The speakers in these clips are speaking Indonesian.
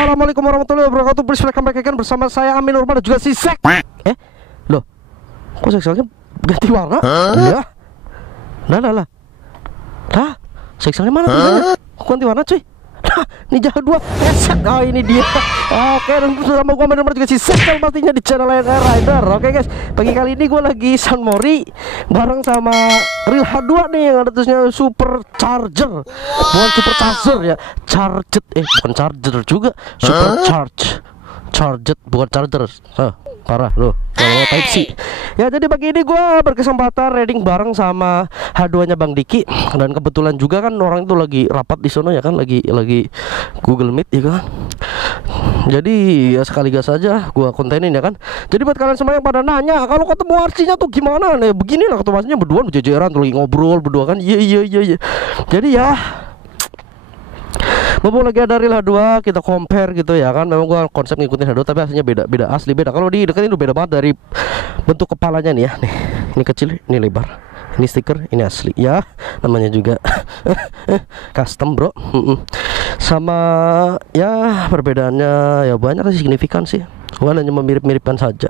Assalamualaikum warahmatullahi wabarakatuh. Please welcome back again bersama saya Amin Nurman dan juga si Zack. Loh, kok sekselnya ganti warna? Ya, lah. Sekselnya mana tuh? Kok ganti warna cuy? Ninja 2 reset. Oh ini dia. Oke, dan sudah mau Amin Nurman juga si Zack pastinya di channel LR Rider. Oke guys, pagi kali ini gue lagi San Mori bareng sama Real H2 nih yang ada tulisnya Super Charger. Bukan Super Charger ya, Charged. Bukan Charger juga, Super Charged bukan Charger. Parah loh kalau Type C. Ya jadi pagi ini gue berkesempatan riding bareng sama H2 nya Bang Diki. Dan kebetulan juga kan orang itu lagi rapat di sono ya kan, lagi Google Meet ya kan. Jadi ya sekali gas aja gue kontenin ya kan. Jadi buat kalian semua yang pada nanya kalau ketemu RC-nya tuh gimana nih, begini lah ketemu RC-nya berdua berjejeran tuh lagi ngobrol berdua kan. Iya. Jadi ya mumpung lagi ada Real H2 kita compare gitu ya kan. Memang gua konsep ngikutin H2 tapi aslinya beda asli beda. Kalau di deketin udah beda banget dari bentuk kepalanya nih ya. Nih, ini kecil, ini lebar. Ini stiker, ini asli ya. Namanya juga custom, bro. Sama ya perbedaannya ya banyak sih, signifikan sih. Gua hanya memirip-miripkan saja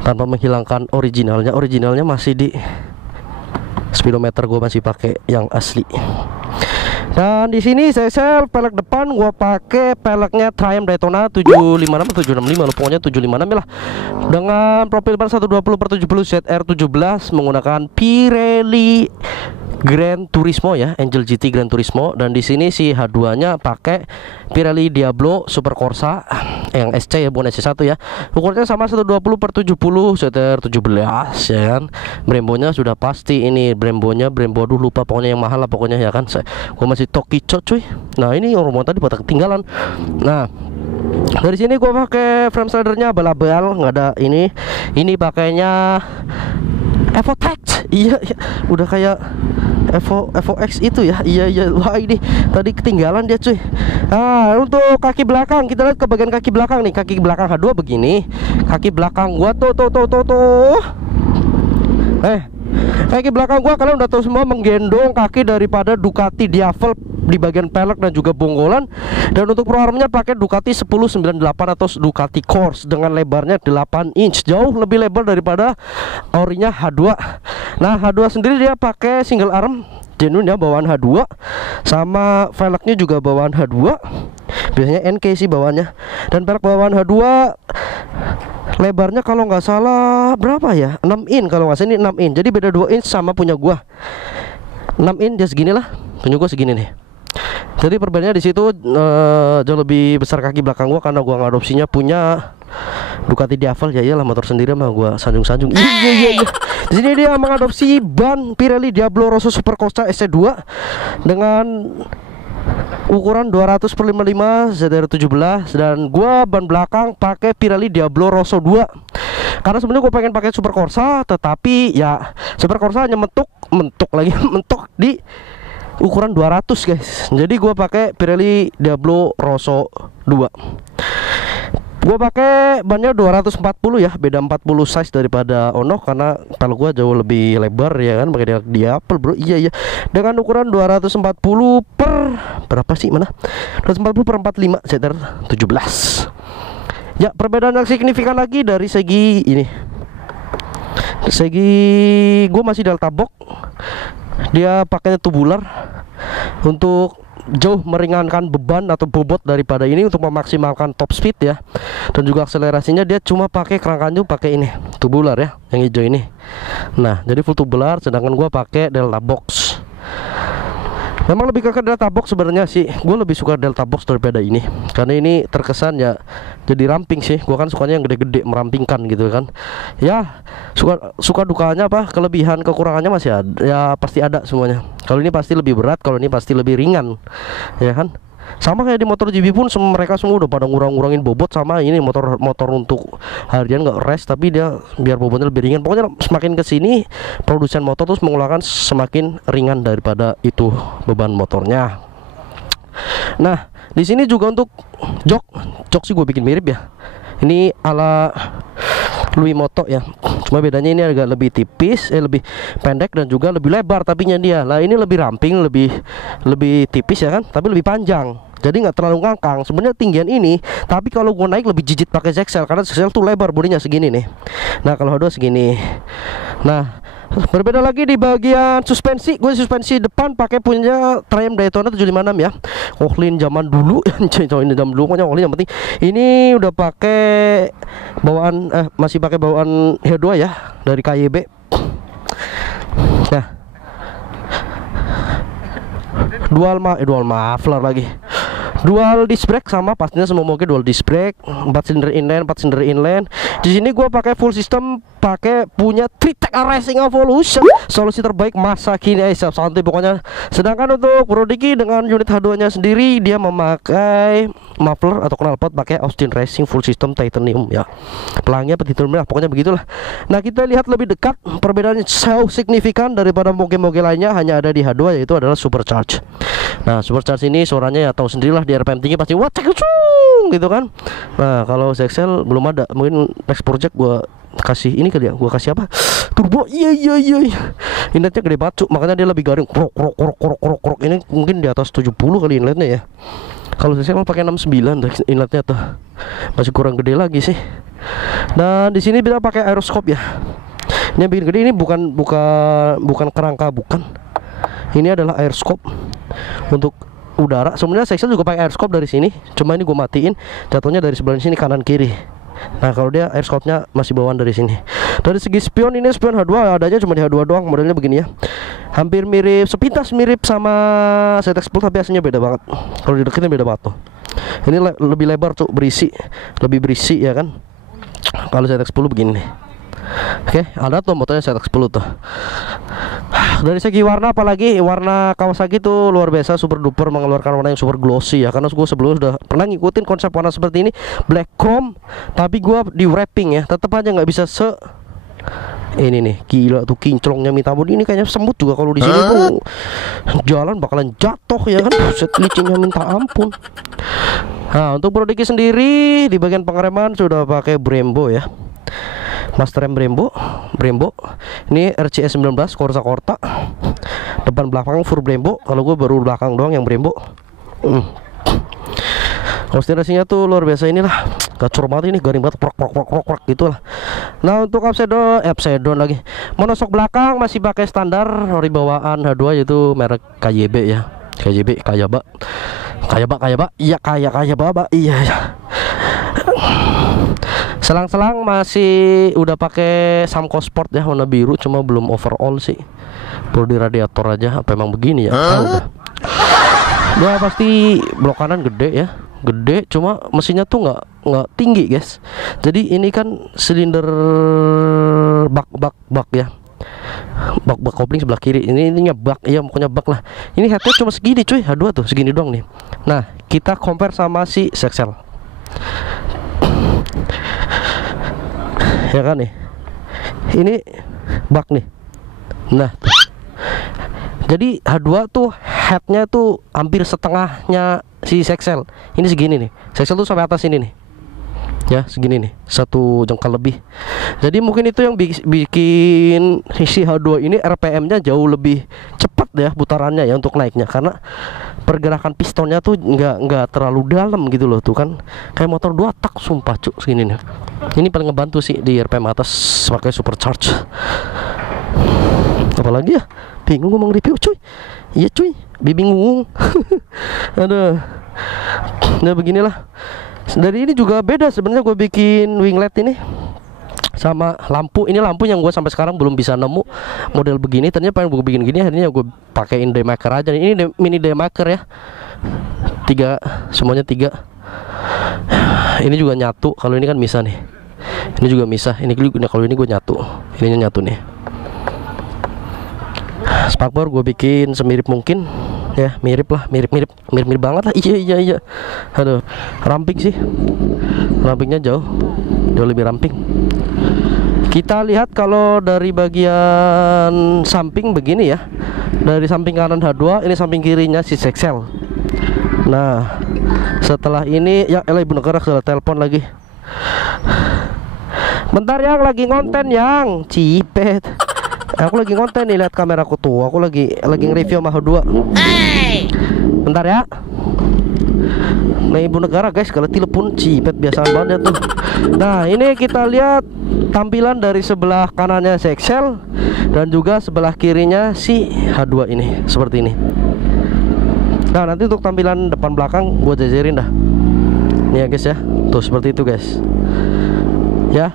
tanpa menghilangkan originalnya. Originalnya masih di speedometer, gua masih pakai yang asli. Dan di sini saya pelek depan gua pakai peleknya Triumph Daytona 756 atau 765 loh, pokoknya 756 lah. Dengan profil ban 120/70 ZR17 menggunakan Pirelli Gran Turismo ya, Angel GT Gran Turismo. Dan di sini si H2-nya pakai Pirelli Diablo Super Corsa yang SC ya, bukan SC1 ya. Ukurannya sama 120/70 ZR17 ya kan. Brembonya sudah pasti ini Brembo aduh lupa pokoknya yang mahal lah pokoknya ya kan. Gua masih Tokicho cuy. Nah ini orang tadi pada ketinggalan. Nah dari sini gua pakai frame slidernya abal-abal, nggak ada ini pakainya Evotex. Iya, udah kayak Evo X itu ya. Iya. Wah ini tadi ketinggalan dia cuy. Nah untuk kaki belakang kita lihat ke bagian kaki belakang nih. Kaki belakang H2 begini. Kaki belakang gua tuh. Kaki belakang gua kalian udah tahu semua menggendong kaki daripada Ducati Diavel di bagian pelek dan juga bonggolan. Dan untuk pro armnya pakai Ducati 1098 atau Ducati Corse dengan lebarnya 8 inch, jauh lebih lebar daripada orinya H2. Nah H2 sendiri dia pakai single arm genuine ya, bawaan H2, sama velgnya juga bawaan H2. Biasanya NK sih bawaannya. Dan pelek bawaan H2 lebarnya kalau nggak salah berapa ya, 6 in kalau nggak salah, ini 6 in. Jadi beda 2 inch sama punya gua. 6 in dia segini lah, punya gua segini nih. Jadi perbedaannya di situ jauh lebih besar kaki belakang gua karena gua ngadopsinya punya Ducati Diavel ya, iyalah motor sendiri mah gua sanjung-sanjung. Iya. Di sini dia mengadopsi ban Pirelli Diablo Rosso Super Corsa SC2 dengan ukuran 200/55 ZR17 dan gua ban belakang pakai Pirelli Diablo Rosso 2. Karena sebenarnya gua pengen pakai Super Corsa, tetapi ya Super Corsa hanya mentok di ukuran 200 guys. Jadi gua pakai Pirelli Diablo Rosso 2. Gua pakai bannya 240 ya, beda 40 size daripada Ono karena pel gua jauh lebih lebar ya kan, pakai Diavel bro. Iya. Dengan ukuran 240 per berapa sih mana? 240/45 ZR17. Ya, perbedaan yang signifikan lagi dari segi ini. Segi gua masih Delta Box. Dia pakainya tubular untuk jauh meringankan beban atau bobot daripada ini untuk memaksimalkan top speed ya. Dan juga akselerasinya dia cuma pakai kerangkanya pakai ini tubular ya, yang hijau ini. Nah jadi full tubular, sedangkan gua pakai Delta Box. Memang lebih ke Delta Box sebenarnya sih. Gue lebih suka Delta Box daripada ini karena ini terkesan ya jadi ramping sih. Gue kan sukanya yang gede-gede merampingkan gitu kan. Ya suka dukanya apa, kelebihan kekurangannya masih ada ya, pasti ada semuanya. Kalau ini pasti lebih berat, kalau ini pasti lebih ringan ya kan. Sama kayak di motor GP pun mereka semua udah pada ngurangin bobot. Sama ini motor untuk harian nggak rest, tapi dia biar bobotnya lebih ringan. Pokoknya semakin kesini produsen motor terus mengeluarkan semakin ringan daripada itu beban motornya. Nah di sini juga untuk jok sih gue bikin mirip ya. Ini ala Louis Moto ya, cuma bedanya ini agak lebih tipis, lebih pendek dan juga lebih lebar tapinya dia. Lah ini lebih ramping, lebih tipis ya kan, tapi lebih panjang. jadi nggak terlalu ngangkang. Sebenarnya tinggian ini, tapi kalau gue naik lebih jijit pakai Zexel karena Zexel tuh lebar bodinya segini nih. Nah kalau H2 segini. Nah berbeda lagi di bagian suspensi. Gue suspensi depan pakai punya Triumph Daytona 756 ya. Ohlin zaman dulu. Ini zaman dulu pokoknya Ohlin yang penting. Ini udah pakai bawaan masih pakai bawaan H2 ya dari KYB. Nah dual muffler lagi. Dual disc brake sama, pastinya semua moge dual disc brake, 4 silinder inline, 4 silinder inline. Di sini gua pakai full system, pakai punya Tritec Racing Evolution, solusi terbaik masa kini. Santai pokoknya. Sedangkan untuk Brodiki dengan unit H2-nya sendiri, dia memakai muffler atau knalpot pakai Austin Racing full system titanium ya. Pelangnya petitur merah, pokoknya begitulah. Nah, kita lihat lebih dekat, perbedaannya jauh signifikan daripada moge-moge lainnya, hanya ada di H2 yaitu adalah supercharge. Nah, supercharge ini suaranya ya tahu sendirilah, di RPM tinggi pasti wah gitu kan. Nah, kalau Zexel belum ada. Mungkin next project gua kasih ini kali ya, gua kasih apa? Turbo. Iya. Inletnya gede banget, makanya dia lebih garing. Krok. Ini mungkin di atas 70 kali inletnya ya. Kalau Zexel pakai 69 tuh inletnya tuh. Masih kurang gede lagi sih. Dan di sini kita pakai aeroscope ya. Ini yang bikin gede, ini bukan kerangka, bukan. Ini adalah aeroscope untuk udara. Sebenarnya Zexel juga pakai airoscope dari sini, cuma ini gue matiin, jatuhnya dari sebelah sini kanan kiri. Nah kalau dia airoscope-nya masih bawaan dari sini. Dari segi spion, ini spion H2 adanya cuma di H2 doang, modelnya begini ya. Hampir mirip, sepintas mirip sama ZX10 tapi hasilnya beda banget. Kalau dideketin beda banget tuh. Ini lebih lebar tuh, lebih berisi ya kan. Kalau ZX10 begini nih. Oke, ada tuh motornya ZX10 tuh. Dari segi warna, apalagi warna Kawasaki tuh luar biasa, super duper mengeluarkan warna yang super glossy ya. Karena gue sebelumnya sudah pernah ngikutin konsep warna seperti ini, black chrome, tapi gue di wrapping ya, tetap aja nggak bisa ini nih. Gila tuh kinclongnya minta ampun. Ini kayaknya semut juga kalau di sini tuh jalan bakalan jatuh ya kan. Set licinnya minta ampun. Nah untuk Brodiki sendiri di bagian pengereman sudah pakai Brembo ya, Master M Brembo. Ini RCS 19 Corsa Corta. Depan belakang full Brembo. Kalau gue baru belakang doang yang Brembo. Konsentrasinya tuh luar biasa, inilah gacor banget, ini garing banget, prok gitu lah. Nah untuk Upside-down lagi, monosok belakang masih pakai standar ori bawaan H2 yaitu merek KYB ya. KYB Kayaba. Iya Kayaba. Iya. Selang-selang masih udah pakai Samco Sport ya, warna biru, cuma belum overall sih. Perlu di radiator aja, apa emang begini ya? Dia pasti blok kanan gede ya, cuma mesinnya tuh nggak tinggi guys. Jadi ini kan silinder bak ya, bak kopling sebelah kiri. Ininya bak ya, pokoknya bak lah. Ini headnya cuma segini cuy, H2 tuh segini doang nih. Nah kita compare sama si Zexel ya kan nih, ini bak nih. Nah jadi H2 tuh headnya tuh hampir setengahnya si Zexel. Ini segini nih, Zexel tuh sampai atas ini nih ya, segini nih, 1 jengkal lebih. Jadi mungkin itu yang bikin si H2 ini RPM-nya jauh lebih cepat ya putarannya ya untuk naiknya, karena pergerakan pistonnya tuh nggak terlalu dalam gitu loh. Tuh kan kayak motor 2 tak sumpah cuk segini nih. Ini paling ngebantu sih di RPM atas pakai supercharge. Apalagi ya, bingung ngomong review cuy. Iya cuy, bingung. Aduh. Nah beginilah. Dari ini juga beda sebenarnya, gue bikin winglet ini sama lampu. Ini lampu yang gue sampai sekarang belum bisa nemu model begini. Ternyata pengen gue bikin gini, akhirnya gue pakein daymaker aja. Ini mini daymaker ya, 3, semuanya 3. Ini juga nyatu. Kalau ini kan misah nih, ini juga misah. Ini kalau ini gue nyatu, ininya nyatu nih. Spakbor gue bikin semirip mungkin ya, mirip banget lah. Iya. Aduh, ramping sih, rampingnya jauh lebih ramping. Kita lihat kalau dari bagian samping begini ya, dari samping kanan H2, ini samping kirinya si Zexel. Nah setelah ini ya ibu negara sudah telepon lagi. Bentar yang lagi ngonten yang cipet. Aku lagi konten nih, lihat kameraku tuh. Aku lagi nge-review sama H2. Bentar ya. Nah ibu negara guys, kalau telepon cipet biasaan banget tuh. Nah ini kita lihat tampilan dari sebelah kanannya si Excel dan juga sebelah kirinya si H2 ini seperti ini. Nah nanti untuk tampilan depan belakang gue jajarin dah. Nih ya guys ya, tuh seperti itu guys. Ya,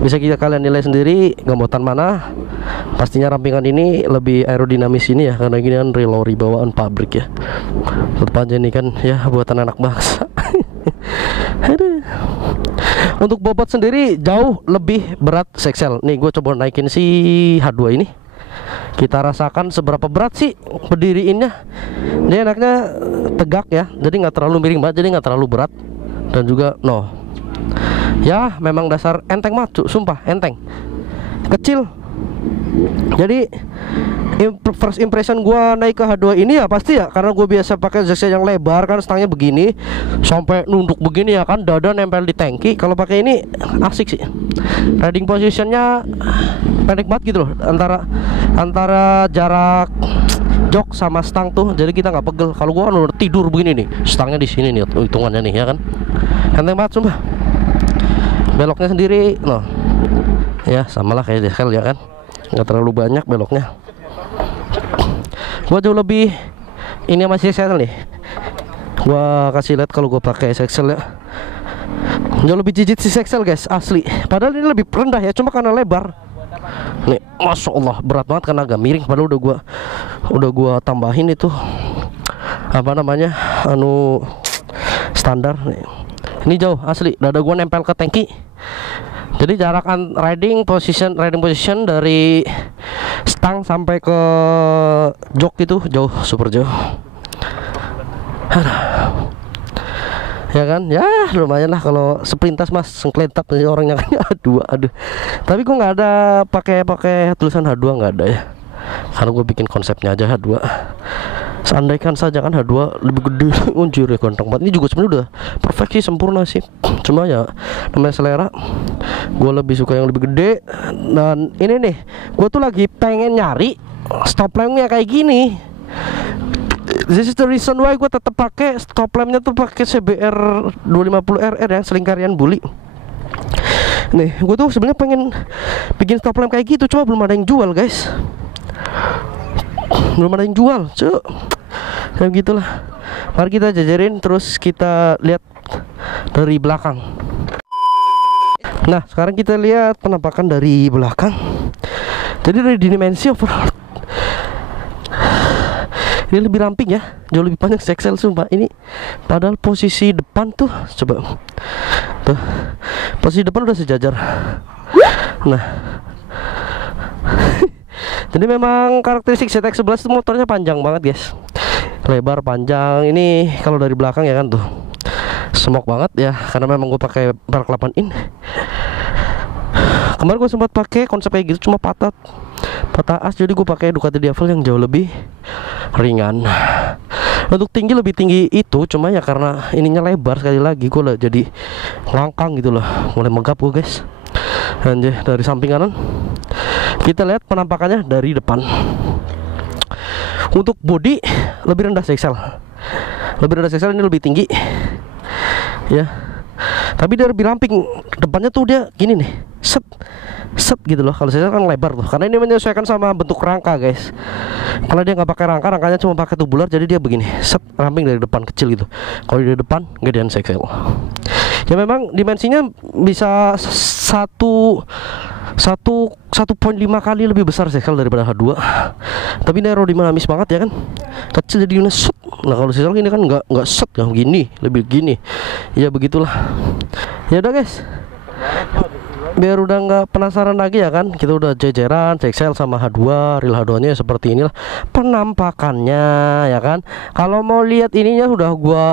bisa kalian nilai sendiri gambotan mana. Pastinya rampingan ini lebih aerodinamis ini ya, karena gini kan real lori bawaan pabrik ya. Tetap aja ini kan ya buatan anak bangsa. Aduh. Untuk bobot sendiri jauh lebih berat Excel. Nih gue coba naikin si H2 ini. Kita rasakan seberapa berat sih berdiriinnya. Dia enaknya tegak ya, jadi nggak terlalu miring banget, jadi nggak terlalu berat. Dan juga ya memang dasar enteng macu, sumpah enteng, kecil. Jadi first impression gua naik ke H2 ini ya pasti ya karena gue biasa pakai ZX yang lebar kan, stangnya begini sampai nunduk begini ya kan, dada nempel di tangki. Kalau pakai ini asik sih, riding positionnya pendek banget gitu loh, antara jarak jok sama stang tuh, jadi kita nggak pegel. Kalau gua kan udah tidur begini nih, stangnya di sini nih hitungannya nih ya kan, enteng banget sumpah. Beloknya sendiri ya samalah kayak ZX ya kan, nggak terlalu banyak beloknya. Gua jauh lebih ini masih XL nih. Gua kasih lihat kalau gua pakai XL ya. Jauh lebih jijit si XL guys, asli. Padahal ini lebih rendah ya, cuma karena lebar. Nih, masya Allah berat banget karena agak miring. Padahal udah gua tambahin itu apa namanya standar nih. Ini jauh asli, dada gua nempel ke tangki. Jadi jarak riding position dari stang sampai ke jok itu jauh, super jauh. Ya kan, ya lumayan lah. Kalau sepintas mas sengkletak orangnya kan aduh. Tapi gua nggak ada pakai tulisan H2, nggak ada ya, karena gue bikin konsepnya aja H2. Seandaikan saja kan H2 lebih gede, unjur ya ganteng banget. Ini juga sebenarnya udah perfect sih, sempurna sih. Cuma ya namanya selera, gue lebih suka yang lebih gede. Dan ini nih, gue tuh lagi pengen nyari stop lampnya kayak gini. This is the reason why gue tetap pakai stop lampnya tuh pakai CBR 250RR yang selingkarian bully. Nih, gue tuh sebenarnya pengen bikin stop lamp kayak gitu, cuma belum ada yang jual guys. Belum ada yang jual, cuk. Ya gitulah. Mari kita jajarin terus kita lihat dari belakang. Nah, sekarang kita lihat penampakan dari belakang. Jadi dari dimensi overall ini lebih ramping ya, jauh lebih panjang XL sumpah ini. Padahal posisi depan tuh coba tuh, posisi depan udah sejajar. Nah jadi memang karakteristik ZX11 itu motornya panjang banget guys, lebar panjang. Ini kalau dari belakang ya kan tuh semok banget ya, karena memang gue pakai velg 8 in. Kemarin gue sempat pakai konsep kayak gitu, cuma patah as, jadi gue pakai Ducati Diavel yang jauh lebih ringan. Untuk tinggi lebih tinggi itu, cuma ya karena ininya lebar, sekali lagi gue lah jadi langkang gitu loh, mulai megap gue guys. Anjay, dari samping kanan kita lihat penampakannya dari depan. Untuk bodi lebih rendah XL, ini lebih tinggi ya, tapi dia lebih ramping. Depannya tuh dia gini nih, set gitu loh. Kalau saya kan lebar tuh, karena ini menyesuaikan sama bentuk rangka guys. Kalau dia nggak pakai rangkanya cuma pakai tubular, jadi dia begini, ramping dari depan, kecil gitu. Kalau di depan gedean XL. Ya memang dimensinya bisa 1,5 kali lebih besar XL daripada H2. Tapi ini aerodinamis banget ya kan, kecil jadi set. Nah kalau XL ini kan nggak set ya, gini lebih gini. Ya begitulah. Ya udah guys, biar udah nggak penasaran lagi ya kan, kita udah jajaran XL sama H2. Real H2 nya seperti inilah penampakannya ya kan. Kalau mau lihat ininya udah gua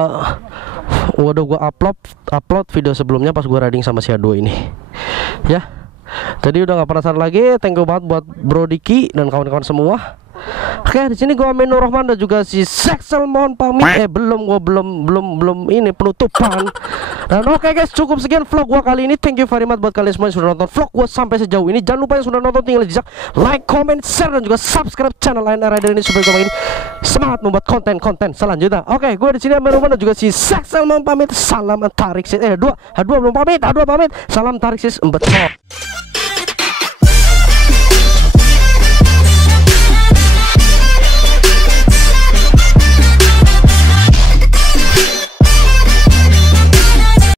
upload video sebelumnya pas gua riding sama si H2 ini ya. Jadi udah nggak penasaran lagi. Thank you banget buat Bro Diki dan kawan-kawan semua. Oke, di sini gua Aminur Rahman dan juga si Sexel mohon pamit. Gua belum ini penutupan. Dan oke guys, cukup sekian vlog gua kali ini. Thank you very much buat kalian semua yang sudah nonton vlog gua sampai sejauh ini. Jangan lupa yang sudah nonton tinggal jejak like, comment, share dan juga subscribe channel Lion Air Rider ini supaya gua makin semangat membuat konten-konten selanjutnya. Oke, gua di sini Aminur Rahman dan juga si Sexel mohon pamit. Salam tarik sis. Dua belum pamit. Salam tarik sis. Betul.